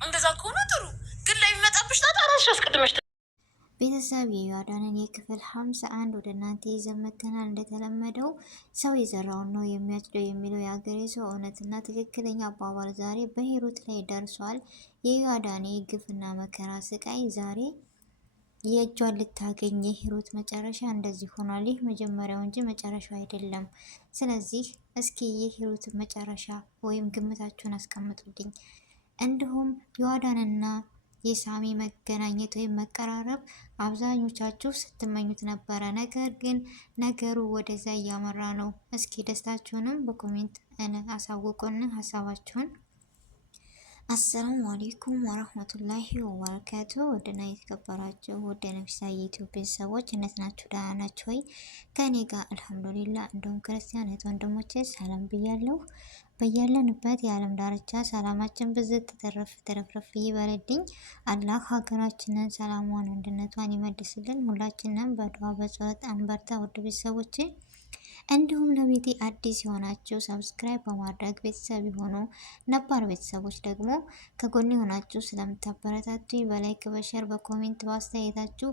እንደዛ ከሆነ ጥሩ፣ ግን ላይ የሚመጣብሽ ጣጣ ራስሽ አስቀድመሽ ቤተሰብ የዮአዳንን የክፍል 51 ወደ እናንተ ይዘን መጥተናል። እንደተለመደው ሰው የዘራውን ነው የሚያጭደው የሚለው የሀገሬ ሰው እውነትና ትክክለኛ አባባል ዛሬ በሂሩት ላይ ደርሷል። የዮአዳኔ ግፍና መከራ ስቃይ ዛሬ የእጇን ልታገኝ የሂሩት መጨረሻ እንደዚህ ሆኗል። ይህ መጀመሪያው እንጂ መጨረሻው አይደለም። ስለዚህ እስኪ የሂሩት መጨረሻ ወይም ግምታችሁን አስቀምጡልኝ። እንዲሁም ዮአዳንና የሳሚ መገናኘት ወይም መቀራረብ አብዛኞቻችሁ ስትመኙት ነበረ። ነገር ግን ነገሩ ወደዛ እያመራ ነው። እስኪ ደስታችሁንም በኮሜንት አሳውቁን ሀሳባችሁን። አሰላሙ አሌይኩም ወረህመቱላሂ ወበረካቱ። ወደና የተከበራችሁ ወደ ነፍሳ የኢትዮጵያ ቤተሰቦች እንዴት ናችሁ? ደህና ናችሁ ወይ? ከኔ ጋር አልሐምዱሊላ። እንዲሁም ክርስቲያን እህት ወንድሞቼ ሰላም ብያለሁ። በያለንበት የዓለም ዳርቻ ሰላማችን ብዝት ተረፍረፍ ይበልልኝ። አላህ ሀገራችንን ሰላሟን አንድነቷን ይመልስልን። ሁላችንም በዱዓ በጸሎት አንበርታ። ውድ ቤተሰቦቼ እንዲሁም ለቤቴ አዲስ የሆናችሁ ሰብስክራይብ በማድረግ ቤተሰብ የሆኑ ነባር ቤተሰቦች ደግሞ ከጎን የሆናችሁ ስለምታበረታቱ በላይክ በሸር በኮሜንት በአስተያየታችሁ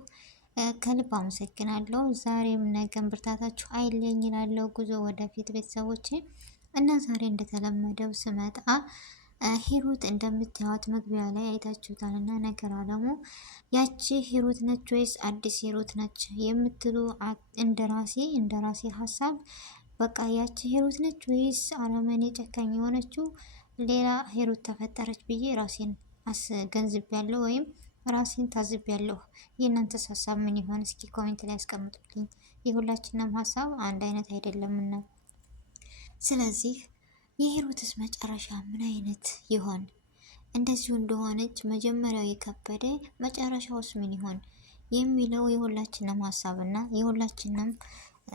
ከልብ አመሰግናለሁ። ዛሬም ነገም ብርታታችሁ አይለኝ እላለሁ። ጉዞ ወደፊት ቤተሰቦቼ እና ዛሬ እንደተለመደው ስመጣ ሂሩት እንደምታዩት መግቢያ ላይ አይታችሁታል። እና ነገር አለሙ ያቺ ሂሩት ነች ወይስ አዲስ ሂሩት ነች የምትሉ እንደራሴ ሀሳብ በቃ ያቺ ሂሩት ነች ወይስ አረመኔ ጨካኝ የሆነችው ሌላ ሂሩት ተፈጠረች ብዬ ራሴን አስገንዝቤያለሁ ወይም ራሴን ታዝቤያለሁ። የእናንተስ ሀሳብ ምን ይሆን? እስኪ ኮሜንት ላይ ያስቀምጡልኝ። የሁላችንም ሀሳብ አንድ አይነት አይደለምና ስለዚህ የሂሩትስ መጨረሻ ምን አይነት ይሆን? እንደዚሁ እንደሆነች መጀመሪያው የከበደ መጨረሻውስ ምን ይሆን የሚለው የሁላችንም ሀሳብና የሁላችንም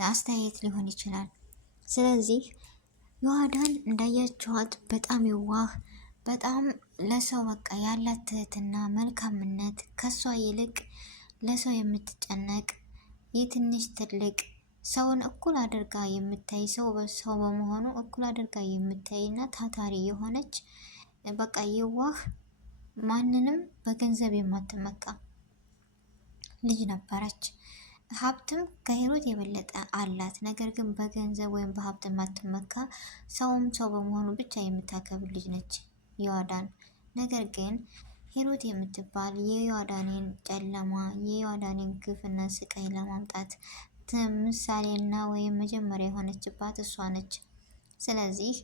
አስተያየት ሊሆን ይችላል። ስለዚህ ዮአዳን እንዳያችኋት በጣም የዋህ በጣም ለሰው በቃ ያላት ትህትና መልካምነት ከሷ ይልቅ ለሰው የምትጨነቅ የትንሽ ትልቅ ሰውን እኩል አድርጋ የምታይ ሰው በመሆኑ እኩል አድርጋ የምታይ እና ታታሪ የሆነች በቃ የዋህ ማንንም በገንዘብ የማትመካ ልጅ ነበረች። ሀብትም ከሂሩት የበለጠ አላት። ነገር ግን በገንዘብ ወይም በሀብት የማትመካ ሰውም ሰው በመሆኑ ብቻ የምታከብር ልጅ ነች ዮአዳን። ነገር ግን ሂሩት የምትባል የዮአዳንን ጨለማ የዮአዳንን ግፍና ስቃይ ለማምጣት ምሳሌና ወይም መጀመሪያ የሆነችባት እሷ ነች። ስለዚህ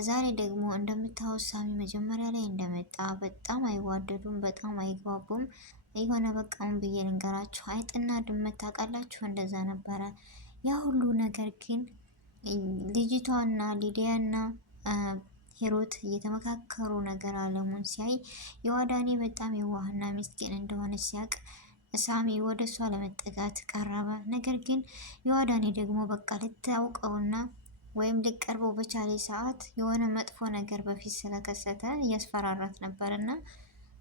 ዛሬ ደግሞ እንደምታወስ ሳሚ መጀመሪያ ላይ እንደመጣ በጣም አይዋደዱም፣ በጣም አይግባቡም። የሆነ በቃውን ብዬ ልንገራችሁ፣ አይጥና ድመት ታውቃላችሁ? እንደዛ ነበረ ያ ሁሉ። ነገር ግን ልጅቷና ሊዲያና ሂሩት እየተመካከሩ ነገር አለሙን ሲያይ ዮአዳኔ በጣም የዋህና ምስኪን እንደሆነች ሲያቅ ሳሚ ወደ እሷ ለመጠጋት ቀረበ። ነገር ግን ዮአዳኔ ደግሞ በቃ ልታውቀውና ወይም ሊቀርበው በቻለ ሰዓት የሆነ መጥፎ ነገር በፊት ስለከሰተ እያስፈራራት ነበርና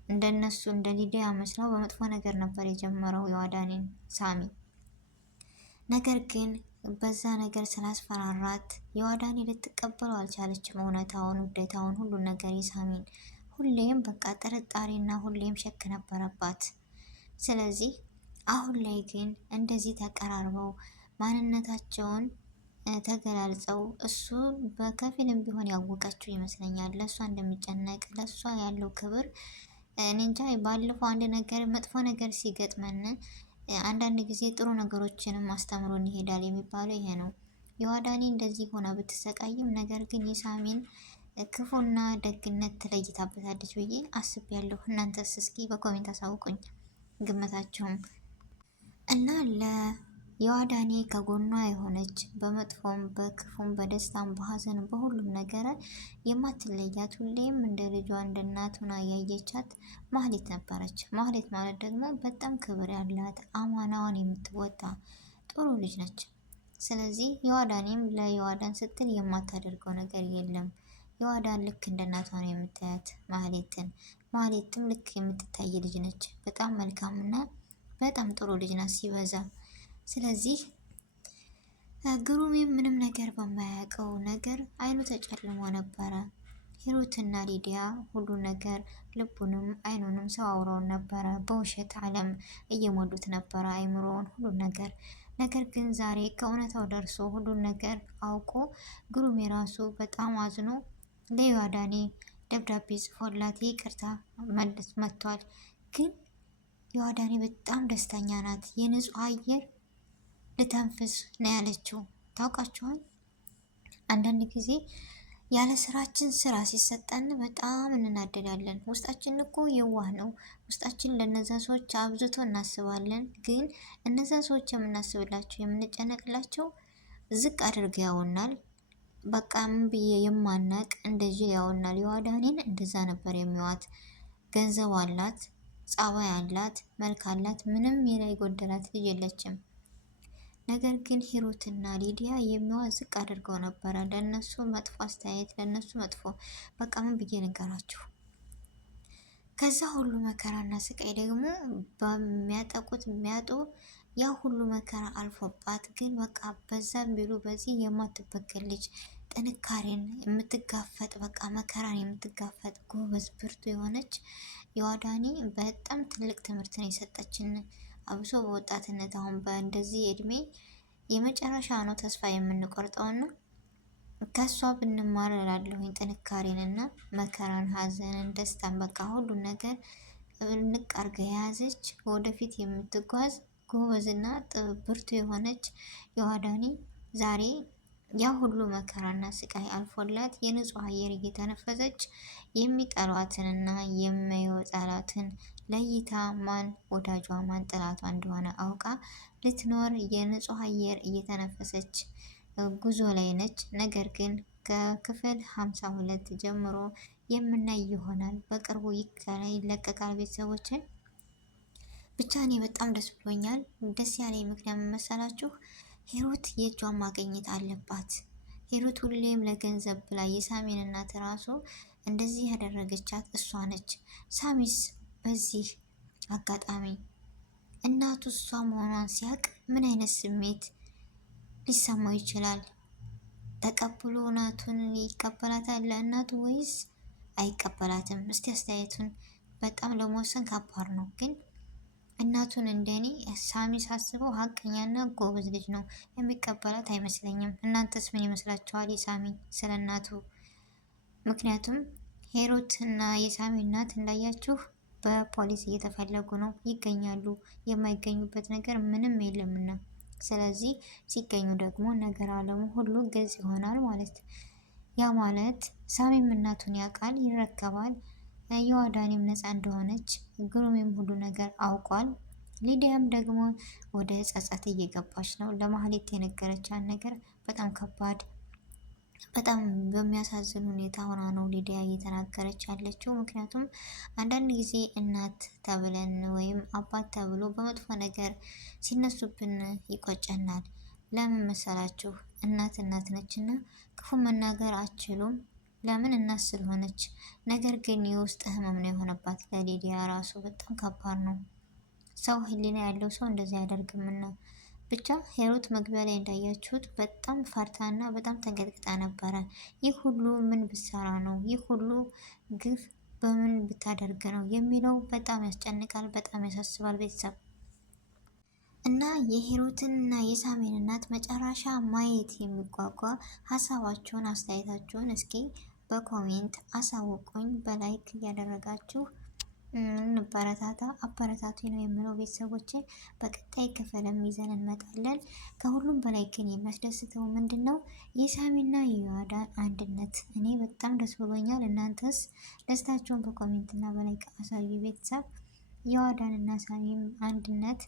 እንደነሱ እንደ ሊዲያ መስለው በመጥፎ ነገር ነበር የጀመረው ዮአዳኔን ሳሚ። ነገር ግን በዛ ነገር ስላስፈራራት ዮአዳኔ ልትቀበለው አልቻለችም። እውነታውን፣ ውደታውን፣ ሁሉ ነገር የሳሚን ሁሌም በቃ ጥርጣሬና ሁሌም ሸክ ነበረባት። ስለዚህ አሁን ላይ ግን እንደዚህ ተቀራርበው ማንነታቸውን ተገላልጸው እሱ በከፊልም ቢሆን ያወቀችው ይመስለኛል ለእሷ እንደሚጨነቅ ለእሷ ያለው ክብር። እኔ እንጃ ባለፈው አንድ ነገር መጥፎ ነገር ሲገጥመን አንዳንድ ጊዜ ጥሩ ነገሮችንም አስተምሮን ይሄዳል የሚባለው ይሄ ነው። ዮአዳኔ እንደዚህ ሆና ብትሰቃይም ነገር ግን የሳሚን ክፉና ደግነት ትለይታበታለች ብዬ አስቤያለሁ። እናንተስ እስኪ በኮሜንት አሳውቁኝ ግምታቸውም እና ለዮአዳኔ ከጎኗ የሆነች በመጥፎም በክፉም በደስታም በሀዘንም በሁሉም ነገር የማትለያት ሁሌም እንደ ልጇ እንደ እናት ሆና ያየቻት ማህሌት ነበረች። ማህሌት ማለት ደግሞ በጣም ክብር ያላት አማናዋን የምትወጣ ጥሩ ልጅ ነች። ስለዚህ ዮአዳኔም ለዮአዳን ስትል የማታደርገው ነገር የለም። ዮአዳን ልክ እንደ እናቷ ነው የምታያት ማህሌትን። ማህሌትም ልክ የምትታይ ልጅ ነች። በጣም መልካምና በጣም ጥሩ ልጅ ናት ሲበዛ። ስለዚህ ግሩሜም ምንም ነገር በማያውቀው ነገር አይኑ ተጨልሞ ነበረ። ሂሩትና ሊዲያ ሁሉ ነገር ልቡንም አይኑንም ሰው አውረውን ነበረ። በውሸት ዓለም እየሞሉት ነበረ አይምሮውን ሁሉን ነገር። ነገር ግን ዛሬ ከእውነታው ደርሶ ሁሉን ነገር አውቆ ግሩም የራሱ በጣም አዝኖ ለዮአዳኒ ደብዳቤ ጽፎላት ይቅርታ መልስ መጥቷል። ግን ዮአዳኒ በጣም ደስተኛ ናት። የንጹህ አየር ልተንፍስ ነው ያለችው። ታውቃችኋል አንዳንድ ጊዜ ያለ ስራችን ስራ ሲሰጠን በጣም እንናደዳለን። ውስጣችን እኮ የዋህ ነው። ውስጣችን ለነዛ ሰዎች አብዝቶ እናስባለን። ግን እነዛ ሰዎች የምናስብላቸው የምንጨነቅላቸው ዝቅ አድርገው ያውናል። በቃም ብዬ የማናቅ እንደዚህ ያውናል። የዋዳኔን እንደዛ ነበር የሚዋት። ገንዘብ አላት፣ ጸባይ አላት፣ መልክ አላት። ምንም የጎደላት ልጅ የለችም። ነገር ግን ሂሩትና ሊዲያ የሚዋዝቅ አድርገው ነበረ። ለነሱ መጥፎ አስተያየት፣ ለነሱ መጥፎ በቃ ምን ብዬ ነገራችሁ። ከዛ ሁሉ መከራና ስቃይ ደግሞ በሚያጠቁት የሚያጡ ያ ሁሉ መከራ አልፎባት ግን በቃ በዛም ቢሉ በዚህ የማትበገል ልጅ ጥንካሬን የምትጋፈጥ በቃ መከራን የምትጋፈጥ ጎበዝ ብርቱ የሆነች የዋዳኒ በጣም ትልቅ ትምህርት ነው የሰጠችን። አብሶ በወጣትነት አሁን በእንደዚህ እድሜ የመጨረሻ ነው ተስፋ የምንቆርጠውና ከሷ ብንማር እላለሁኝ። ጥንካሬንና መከራን፣ ሀዘንን፣ ደስታን በቃ ሁሉን ነገር ንቅ አርጋ የያዘች ወደፊት የምትጓዝ ጎበዝና ብርቱ የሆነች የዋዳኒ ዛሬ ያ ሁሉ መከራና ስቃይ አልፎላት የንጹህ አየር እየተነፈሰች የሚጠሏትንና የማይወጣላትን ለይታ ማን ወዳጇ ማን ጠላቷ እንደሆነ አውቃ ልትኖር የንጹህ አየር እየተነፈሰች ጉዞ ላይ ነች። ነገር ግን ከክፍል 52 ጀምሮ የምናይ ይሆናል። በቅርቡ ይለቀቃል። ቤተሰቦችን ብቻ እኔ በጣም ደስ ብሎኛል። ደስ ያለኝ ምክንያት መሰላችሁ? ሂሩት የእጇን ማግኘት አለባት። ሂሩት ሁሌም ለገንዘብ ብላ የሳሚን እናት ራሱ እንደዚህ ያደረገቻት እሷ ነች። ሳሚስ በዚህ አጋጣሚ እናቱ እሷ መሆኗን ሲያቅ ምን አይነት ስሜት ሊሰማው ይችላል? ተቀብሎ እናቱን ይቀበላታል ለእናቱ ወይስ አይቀበላትም? እስቲ አስተያየቱን በጣም ለመወሰን ከባድ ነው። ግን እናቱን እንደኔ ሳሚ ሳስበው ሀቀኛና ጎበዝ ልጅ ነው። የሚቀበላት አይመስለኝም። እናንተስ ምን ይመስላችኋል? የሳሚ ስለ እናቱ። ምክንያቱም ሂሩት እና የሳሚ እናት እንዳያችሁ በፖሊስ እየተፈለጉ ነው፣ ይገኛሉ። የማይገኙበት ነገር ምንም የለምና ስለዚህ ሲገኙ ደግሞ ነገር አለሙ ሁሉ ግልጽ ይሆናል ማለት። ያ ማለት ሳሚም እናቱን ያውቃል፣ ይረከባል። የዋዳኔም ነፃ እንደሆነች ግሩሜም ሁሉ ነገር አውቋል። ሊዲያም ደግሞ ወደ ጸጸት እየገባች ነው። ለማህሌት የነገረቻት ነገር በጣም ከባድ በጣም በሚያሳዝን ሁኔታ ሆና ነው ሊዲያ እየተናገረች ያለችው። ምክንያቱም አንዳንድ ጊዜ እናት ተብለን ወይም አባት ተብሎ በመጥፎ ነገር ሲነሱብን ይቆጨናል። ለምን መሰላችሁ? እናት እናት ነችና ክፉ መናገር አችሉም። ለምን እናት ስለሆነች። ነገር ግን የውስጥ ህመም ነው የሆነባት ለሊዲያ ራሱ በጣም ከባድ ነው። ሰው ህሊና ያለው ሰው እንደዚህ አያደርግምና ብቻ ሂሩት መግቢያ ላይ እንዳያችሁት በጣም ፈርታና በጣም ተንቀጥቅጣ ነበረ። ይህ ሁሉ ምን ብትሰራ ነው? ይህ ሁሉ ግፍ በምን ብታደርግ ነው የሚለው በጣም ያስጨንቃል፣ በጣም ያሳስባል ቤተሰብ እና የሂሩትንና የሳሚን እናት መጨረሻ ማየት የሚጓጓ ሀሳባችሁን አስተያየታችሁን እስኪ በኮሜንት አሳውቁኝ። በላይክ እያደረጋችሁ እንበረታታ። አበረታቱ ነው የምለው ቤተሰቦቼ። በቀጣይ ክፍልም ይዘን እንመጣለን። ከሁሉም በላይ ግን የሚያስደስተው ምንድን ነው? የሳሚና የዮአዳን አንድነት። እኔ በጣም ደስ ብሎኛል። እናንተስ? ደስታቸውን በኮሜንትና በላይክ አሳዩ ቤተሰብ። የዮአዳንና ሳሚም አንድነት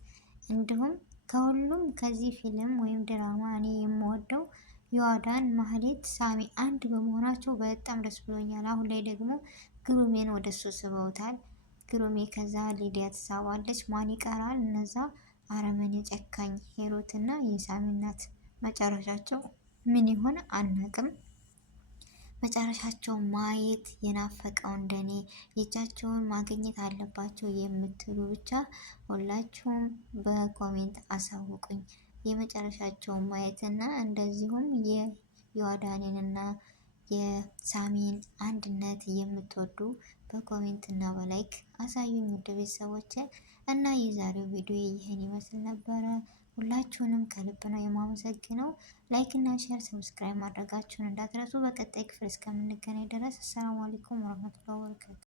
እንዲሁም ከሁሉም ከዚህ ፊልም ወይም ድራማ እኔ የምወደው ዮአዳን፣ ማህሌት፣ ሳሚ አንድ በመሆናቸው በጣም ደስ ብሎኛል። አሁን ላይ ደግሞ ግሩሜን ወደሱ ስበውታል። ግሩሜ ከዛ ሊዲያ ትሳባለች። ማን ይቀራል? እነዛ አረመኔ ጨካኝ ሂሩትና የሳሚ እናት መጨረሻቸው ምን ይሆን አናቅም። መጨረሻቸው ማየት የናፈቀው እንደኔ የእጃቸውን ማግኘት አለባቸው የምትሉ ብቻ ሁላችሁም በኮሜንት አሳውቁኝ። የመጨረሻቸውን ማየትና እንደዚሁም የዮአዳንንና የሳሚን አንድነት የምትወዱ በኮሜንት እና በላይክ አሳዩኝ ውድ ቤተሰቦች። እና የዛሬው ቪዲዮ ይህን ይመስል ነበረ። ሁላችሁንም ከልብ ነው የማመሰግነው። ላይክ እና ሼር፣ ሰብስክራይብ ማድረጋችሁን እንዳትረሱ። በቀጣይ ክፍል እስከምንገናኝ ድረስ አሰላሙ አለይኩም ወረህመቱላሂ ወበረካቱ።